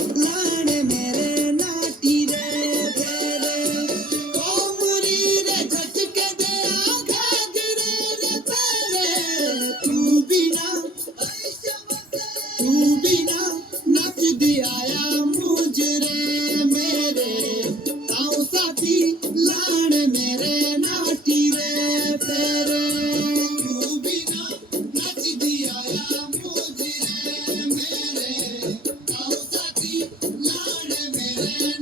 लाड़ मेरे नाटी रे तेरे कोमरी रे झटके दे घाघरे रे तेरे तू बिना नच दिया मुझरे मेरे ताऊ साथी लाड़ मेरे नाटी रे तेरे तू बिना नच दिया मुझरे मेरे ताऊ साथी लाड़ मेरे